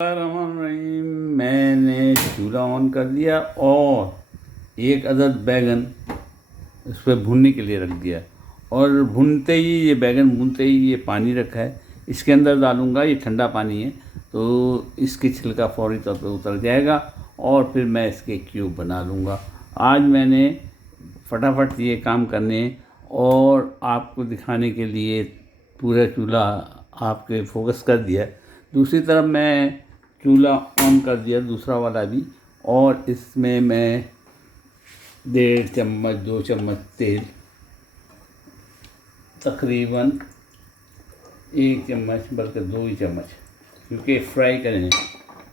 रहीम, मैंने चूल्हा ऑन कर दिया और एक अदद बैगन इस पर भूनने के लिए रख दिया। और भूनते ही ये बैगन भूनते ही ये पानी रखा है, इसके अंदर डालूँगा। ये ठंडा पानी है तो इसकी छिलका फौरी तौर पर उतर जाएगा और फिर मैं इसके क्यूब बना लूँगा। आज मैंने फटाफट ये काम करने और आपको दिखाने के लिए पूरा चूल्हा आपके फोकस कर दिया। दूसरी तरफ मैं चूल्हा ऑन कर दिया दूसरा वाला भी, और इसमें मैं 1.5 चम्मच 2 चम्मच तेल, तकरीबन 1 चम्मच बल्कि 2 ही चम्मच, क्योंकि फ्राई करेंगे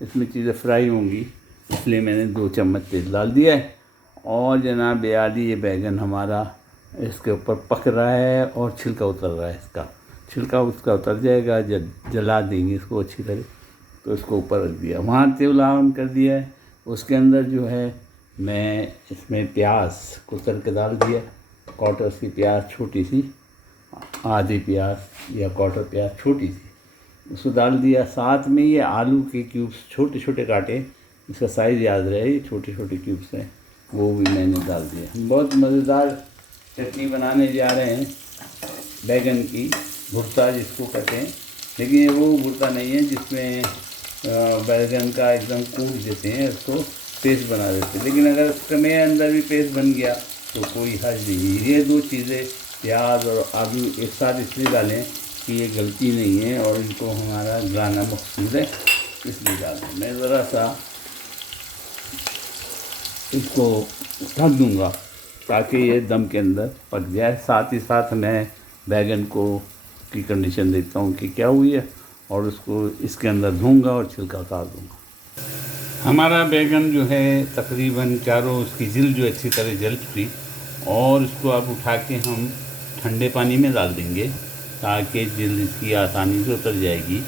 इसमें चीज़ें फ्राई होंगी, इसलिए मैंने 2 चम्मच तेल डाल दिया है। और जनाब बेआली ये बैगन हमारा इसके ऊपर पक रहा है और छिलका उतर रहा है। इसका छिलका उसका उतर जाएगा जब जला देंगे इसको अच्छी तरह, तो इसको ऊपर रख दिया। वहाँ तेल ऑन कर दिया है, उसके अंदर जो है मैं इसमें प्याज कुतर के डाल दिया। क्वार्टर सी प्याज छोटी सी, आधी प्याज या क्वार्टर प्याज छोटी सी, उसको डाल दिया। साथ में ये आलू के क्यूब्स छोटे छोटे काटे, इसका साइज़ याद रहे, ये छोटे छोटे क्यूब्स हैं, वो भी मैंने डाल दिया। बहुत मज़ेदार चटनी बनाने जा रहे हैं बैगन की, भुर्ता जिसको कहते हैं, लेकिन ये वो भुर्ता नहीं है जिसमें बैगन का एकदम कूट देते हैं, उसको पेस्ट बना देते हैं। लेकिन अगर इसमें अंदर भी पेस्ट बन गया तो कोई हर्ज नहीं। ये दो चीज़ें प्याज और आलू एक साथ इसलिए डालें कि ये गलती नहीं है और इनको हमारा गाना मकसूद है, इसलिए डालें। मैं ज़रा सा इसको ढक दूँगा ताकि ये दम के अंदर पक जाए। साथ ही साथ मैं बैगन को की कंडीशन देखता हूँ कि क्या हुई है, और उसको इसके अंदर धोऊंगा और छिलका उतार दूँगा। हमारा बैगन जो है तकरीबन चारों उसकी जिल जो अच्छी तरह जल चुकी, और इसको अब उठा के हम ठंडे पानी में डाल देंगे ताकि जिल इसकी आसानी से उतर जाएगी।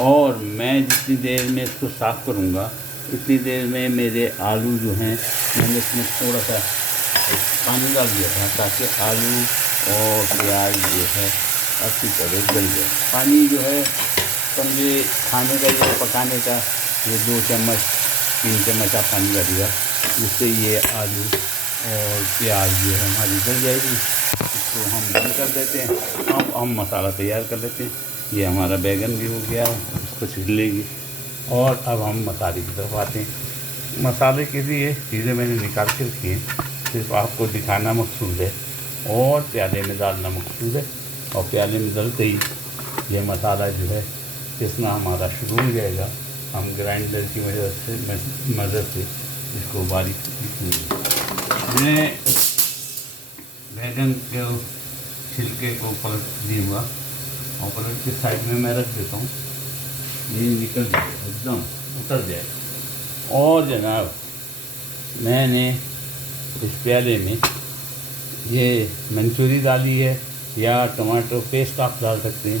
और मैं जितनी देर में इसको साफ़ करूँगा उतनी देर में मेरे आलू जो हैं मैंने इसमें थोड़ा सा पानी डाल दिया था ताकि आलू और प्याज जो है अच्छी तरह जल जाए। पानी जो है समझे खाने का जो पकाने का ये 2 चम्मच 3 चम्मच आप पानी डालिएगा, जिससे ये आलू और प्याज जो है हमारी जल जाएगी। इसको हम बंद कर देते हैं। अब हम मसाला तैयार कर लेते हैं। ये हमारा बैगन भी हो गया है, इसको छील लेंगे। और अब हम मसाले की तरफ आते हैं। मसाले के लिए चीज़ें मैंने निकाल के रखी हैं, सिर्फ आपको दिखाना मकसूद है और प्याले में डालना मकसूद है। और प्याले में डालते ही ये मसाला जो है पिसना हमारा शुरू हो जाएगा। हम ग्राइंडर की मदद से इसको बारीक पीसेंगे। मैं बैगन के छिलके को पलट दूँगा और पलट के साइड में मैं रख देता हूँ, ये निकल जाएगा, एकदम उतर जाएगा। और जनाब मैंने इस प्याले में ये मंचूरी डाली है या टमाटो पेस्ट आप डाल सकते हैं,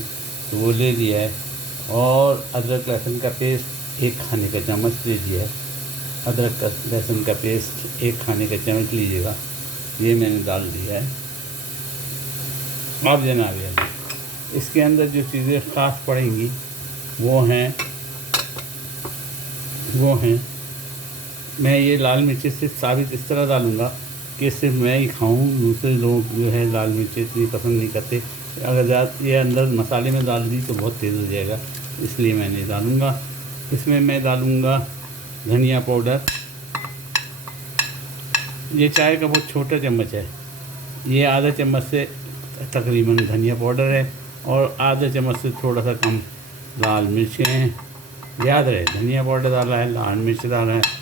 तो वो ले लिया है। और अदरक लहसुन का पेस्ट 1 खाने का चम्मच ले लिया है। अदरक का लहसुन का पेस्ट 1 खाने का चम्मच लीजिएगा, ये मैंने डाल दिया है। अब जनाब इसके अंदर जो चीज़ें ख़ास पड़ेंगी वो हैं मैं ये लाल मिर्ची सिर्फ साबित इस तरह डालूँगा कि सिर्फ मैं ही खाऊं, दूसरे लोग जो है लाल मिर्ची इतनी पसंद नहीं करते। अगर ये अंदर मसाले में डाल दी तो बहुत तेज़ हो जाएगा, इसलिए मैं नहीं डालूँगा। इसमें मैं डालूँगा धनिया पाउडर, ये चाय का बहुत छोटा चम्मच है, ये आधा चम्मच से तकरीबन धनिया पाउडर है, और आधा चम्मच से थोड़ा सा कम लाल मिर्चें हैं। याद रहे धनिया पाउडर डाला है, लाल मिर्च डाला है।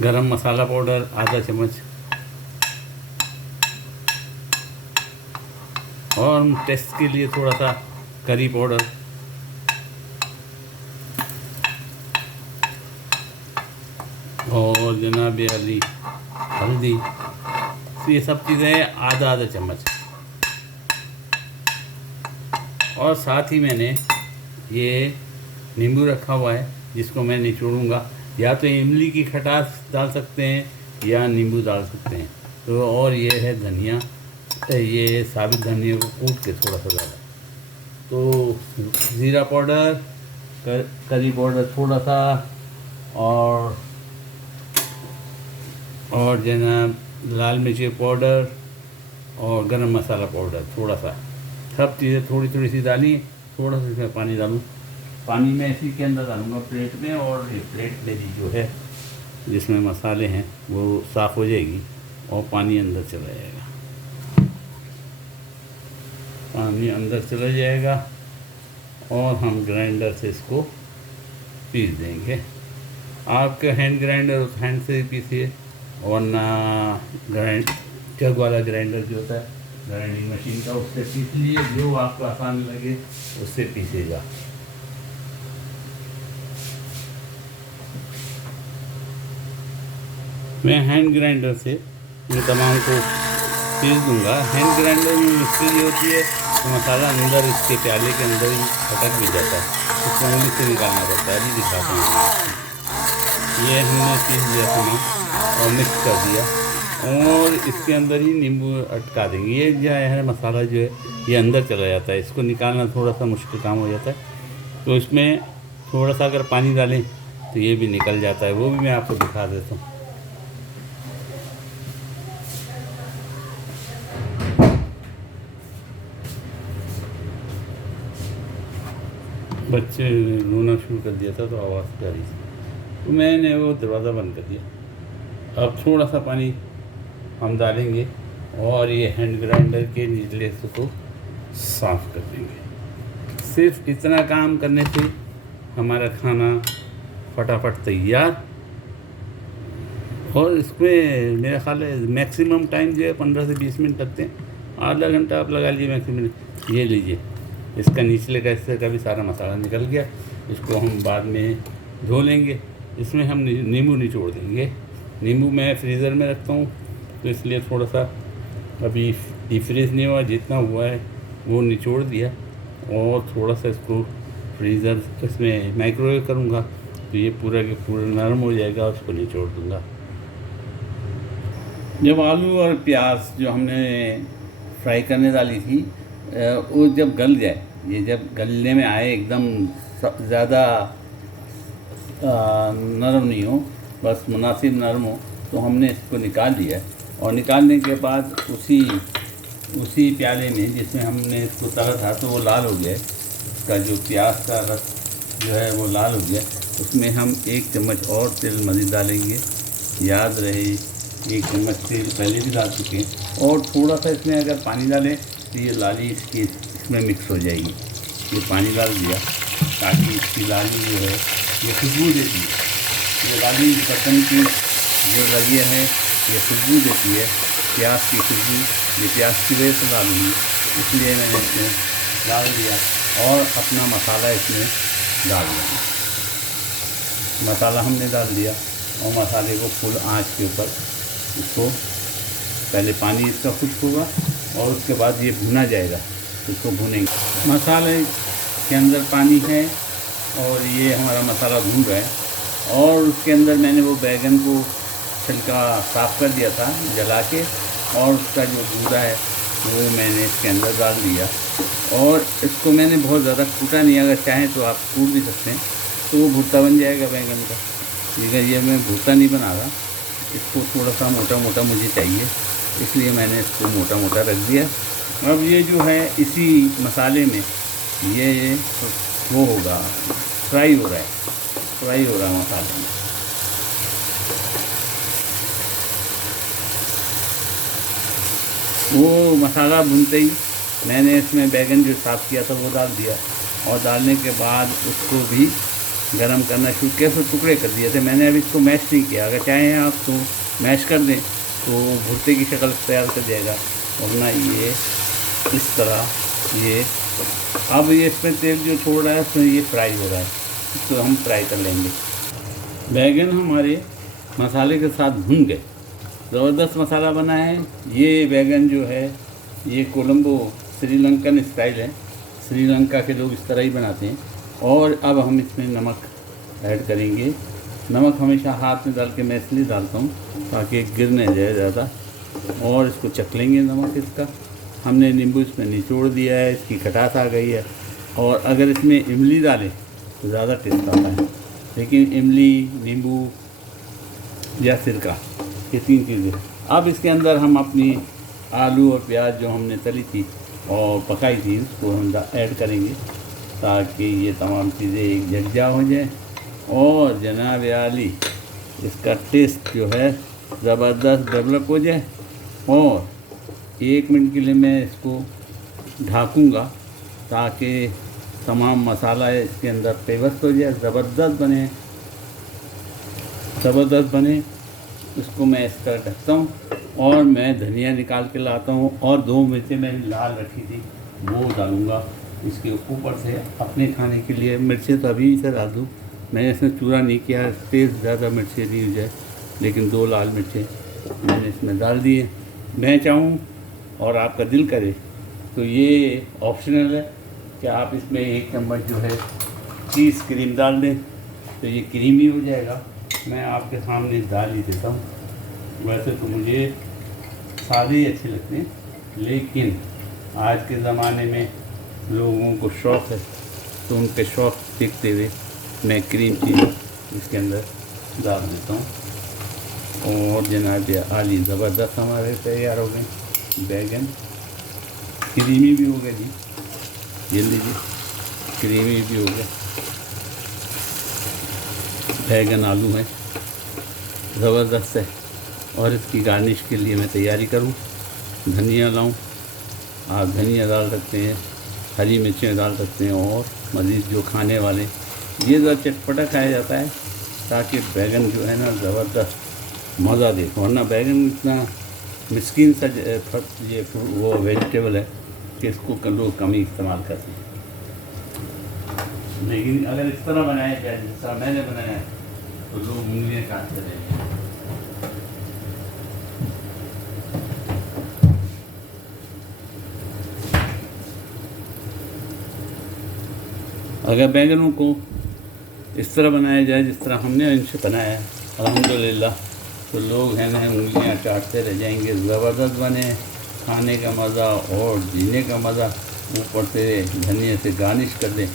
गरम मसाला पाउडर आधा चम्मच, और टेस्ट के लिए थोड़ा सा करी पाउडर, और जनाब हल्दी। तो ये सब चीज़ें आधा चम्मच। और साथ ही मैंने ये नींबू रखा हुआ है जिसको मैं निचोड़ूँगा। या तो इमली की खटास डाल सकते हैं या नींबू डाल सकते हैं। तो और ये है धनिया, ये साबित धनिया को कूट के थोड़ा सा डाला। तो ज़ीरा पाउडर, करी पाउडर थोड़ा सा, और जो ना लाल मिर्ची पाउडर और गरम मसाला पाउडर थोड़ा सा, सब चीज़ें थोड़ी थोड़ी सी डाली। थोड़ा सा इसमें पानी डालूँ, पानी मैं इसी के अंदर डालूँगा प्लेट में, और ये प्लेट मेरी जो है जिसमें मसाले हैं वो साफ़ हो जाएगी और पानी अंदर चला जाएगा, पानी अंदर चला जाएगा और हम ग्राइंडर से इसको पीस देंगे। आपके हैंड ग्राइंडर उस हैंड से पीसिए, वरना जग वाला ग्राइंडर जो होता है ग्राइंडिंग मशीन का, उससे पीस लिए, जो आपको आसान लगे उससे पीसेगा। मैं हैंड ग्राइंडर से इन तमाम को पीस दूंगा। हैंड ग्राइंडर में मुश्किल ये होती है तो मसाला अंदर इसके प्याले के अंदर ही अटक भी जाता है, उसको उंगली से निकालना पड़ता है। अभी दिखाता हूँ। ये हमने पीस दिया सामान और मिक्स कर दिया, और इसके अंदर ही नींबू अटका देंगे। ये जो है मसाला जो है ये अंदर चला जाता है, इसको निकालना थोड़ा सा मुश्किल काम हो जाता है। तो इसमें थोड़ा सा अगर पानी डालें तो ये भी निकल जाता है, वो भी मैं आपको दिखा देता हूँ। बच्चे रोना शुरू कर दिया था तो आवाज़ कर रही थी, तो मैंने वो दरवाज़ा बंद कर दिया। अब थोड़ा सा पानी हम डालेंगे और ये हैंड ग्राइंडर के निचले हिस्से को साफ़ कर देंगे। सिर्फ इतना काम करने से हमारा खाना फटाफट तैयार। और इसमें मेरा ख्याल है मैक्सिमम टाइम जो है 15 से 20 मिनट लगते हैं, आधा घंटा आप लगा लीजिए मैक्सिमम। ये लीजिए, इसका निचले का हिस्से का भी सारा मसाला निकल गया। इसको हम बाद में धो लेंगे। इसमें हम नींबू निचोड़ देंगे। नींबू मैं फ्रीज़र में रखता हूँ, तो इसलिए थोड़ा सा अभी डिफ्रीज़ नहीं हुआ, जितना हुआ है वो निचोड़ दिया, और थोड़ा सा इसको फ्रीज़र इसमें माइक्रोवेव करूँगा तो ये पूरा के पूरा नरम हो जाएगा, और उसको निचोड़ दूँगा। जब आलू और प्याज जो हमने फ्राई करने डाली थी वो जब गल जाए, ये जब गलने में आए, एकदम ज़्यादा नरम नहीं हो, बस मुनासिब नरम हो, तो हमने इसको निकाल लिया। और निकालने के बाद उसी प्याले में जिसमें हमने इसको तला था तो वो लाल हो गया, इसका जो प्याज का रस जो है वो लाल हो गया। उसमें हम 1 चम्मच और तेल मज़ीद डालेंगे। याद रहे 1 चम्मच तेल पहले भी डाल चुके हैं, और थोड़ा सा इसमें अगर पानी डालें तो ये लाली इसमें मिक्स हो जाएगी। ये पानी डाल दिया ताकि इसकी लाली जो है ये खुशबू देती है। ये लाली बर्तन की जो लगी है ये खुशबू देती है, प्याज की खुशबू। ये प्याज की वजह से डालूँगी, इसलिए मैंने इसमें डाल दिया। और अपना मसाला इसमें डाल दिया। मसाला हमने डाल दिया और मसाले को फुल आंच के ऊपर इसको, पहले पानी इसका खुश्क होगा और उसके बाद ये भुना जाएगा, इसको भुनेंगे। मसाले के अंदर पानी है और ये हमारा मसाला भून रहा है, और उसके अंदर मैंने वो बैगन को छिलका साफ़ कर दिया था जला के, और उसका जो गूदा है वो मैंने इसके अंदर डाल दिया। और इसको मैंने बहुत ज़्यादा कूटा नहीं, अगर चाहें तो आप कूट भी सकते हैं, तो वो भुर्ता बन जाएगा बैगन का। लेकिन ये मैं भुर्ता नहीं बना रहा, इसको थोड़ा सा मोटा मोटा मुझे चाहिए, इसलिए मैंने इसको मोटा मोटा रख दिया। अब ये जो है इसी मसाले में ये वो होगा, फ्राई हो रहा है मसाले में। वो मसाला भूनते ही मैंने इसमें बैगन जो साफ़ किया था वो डाल दिया, और डालने के बाद उसको भी गरम करना शुरू किया। फिर टुकड़े कर दिए थे मैंने, अभी इसको मैश नहीं किया। अगर चाहें आप तो मैश कर दें तो भुर्ते की शक्ल तैयार कर जाएगा, वरना ये इस तरह ये अब ये इसमें तेल जो छोड़ रहा है उसमें ये फ्राई हो रहा है, इसको हम फ्राई कर लेंगे। बैगन हमारे मसाले के साथ भून गए, ज़बरदस्त मसाला बना है। ये बैगन जो है ये कोलंबो श्रीलंकन स्टाइल है, श्रीलंका के लोग इस तरह ही बनाते हैं। और अब हम इसमें नमक ऐड करेंगे। नमक हमेशा हाथ में डाल के मैं इसलिए डालता हूँ ताकि गिर न जाए ज़्यादा, और इसको चख लेंगे नमक इसका। हमने नींबू इसमें निचोड़ दिया है, इसकी खटास आ गई है, और अगर इसमें इमली डालें तो ज़्यादा टेस्ट आता है, लेकिन इमली, नींबू या सिरका, ये 3 चीज़ें। अब इसके अंदर हम अपनी आलू और प्याज जो हमने तली थी और पकाई थी उसको हम ऐड करेंगे, ताकि ये तमाम चीज़ें एक यकजा हो जाए और जनाब आली इसका टेस्ट जो है ज़बरदस्त डेवलप हो जाए। और 1 मिनट के लिए मैं इसको ढाकूँगा ताकि तमाम मसाला इसके अंदर पेवस्त हो जाए, ज़बरदस्त बने। इसको मैं इस तरह ढकता हूँ और मैं धनिया निकाल के लाता हूँ और 2 मिर्चें मैंने लाल रखी थी वो डालूँगा इसके ऊपर से अपने खाने के लिए। मिर्चें तो अभी से डाल दूँ, मैंने इसमें चूरा नहीं किया, तेज़ ज़्यादा मिर्चें नहीं हो जाए, लेकिन 2 लाल मिर्चें मैंने इसमें डाल दिए। मैं चाहूँ और आपका दिल करे तो ये ऑप्शनल है कि आप इसमें 1 चम्मच जो है चीज़ क्रीम डाल दें तो ये क्रीमी हो जाएगा। मैं आपके सामने डाल ही देता हूँ। वैसे तो मुझे सादे ही अच्छे लगते हैं, लेकिन आज के ज़माने में लोगों को शौक़ है तो उनके शौक़ देखते हुए मैं क्रीम चीज़ इसके अंदर डाल देता हूँ। और जनाब आली ज़बरदस्त हमारे तैयार हो गए। बैगन क्रीमी भी हो गए जी, ये लीजिए क्रीमी भी हो गया। बैगन आलू है, ज़बरदस्त है। और इसकी गार्निश के लिए मैं तैयारी करूं, धनिया लाऊं, आप धनिया डाल सकते हैं, हरी मिर्चें डाल सकते हैं, और मज़ीद जो खाने वाले ये ज़रा चटपटा खाया जाता है ताकि बैगन जो है ना ज़बरदस्त मज़ा दे। वरना बैगन इतना मिस्कीन सा ये वो वेजिटेबल है कि इसको लोग कम ही इस्तेमाल करते हैं। लेकिन अगर इस तरह बनाया जाए जिस तरह मैंने बनाया है तो लोग उंगलियां काटते रहेंगे। अगर बैगनों को इस तरह बनाया जाए जिस तरह हमने इनसे बनाया है अल्हम्दुलिल्लाह, तो लोग हैं ना उंगलियां चाटते रह जाएंगे। ज़बरदस्त बने, खाने का मज़ा और जीने का मज़ा। ऊपर से धनिया से गार्निश कर दें,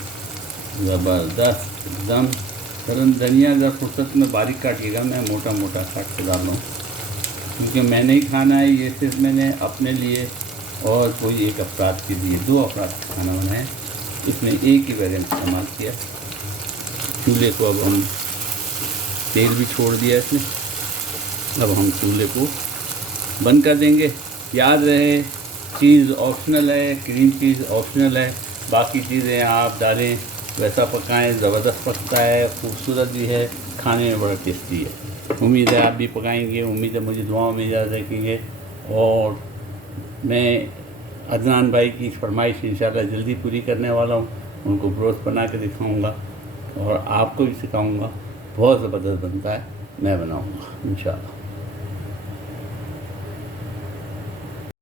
ज़बरदस्त एकदम। तुरंत धनिया जब फुर्सत में बारीक काटिएगा, मैं मोटा मोटा काट के डाल रहा हूँ क्योंकि मैंने ही खाना है। ये सिर्फ मैंने अपने लिए और कोई 1 अफराद के लिए 2 अफराद का खाना बनाया, इसमें एक ही वेरिएंट इस्तेमाल किया। चूल्हे को अब हम तेल भी छोड़ दिया इसमें, अब हम चूल्हे को बंद कर देंगे। याद रहे चीज़ ऑप्शनल है, क्रीम चीज़ ऑप्शनल है, बाकी चीज़ें आप डालें, वैसा पकाएं, ज़बरदस्त पकता है, खूबसूरत भी है, खाने में बड़ा टेस्टी है। उम्मीद है आप भी पकाएंगे, उम्मीद है मुझे दुआओं में याद रखेंगे। और मैं अदनान भाई की फरमाइश इंशाल्लाह जल्दी पूरी करने वाला हूँ, उनको ब्रोस्ट बना के दिखाऊँगा और आपको भी सिखाऊँगा। बहुत ज़बरदस्त बनता है, मैं बनाऊँगा इंशाल्लाह।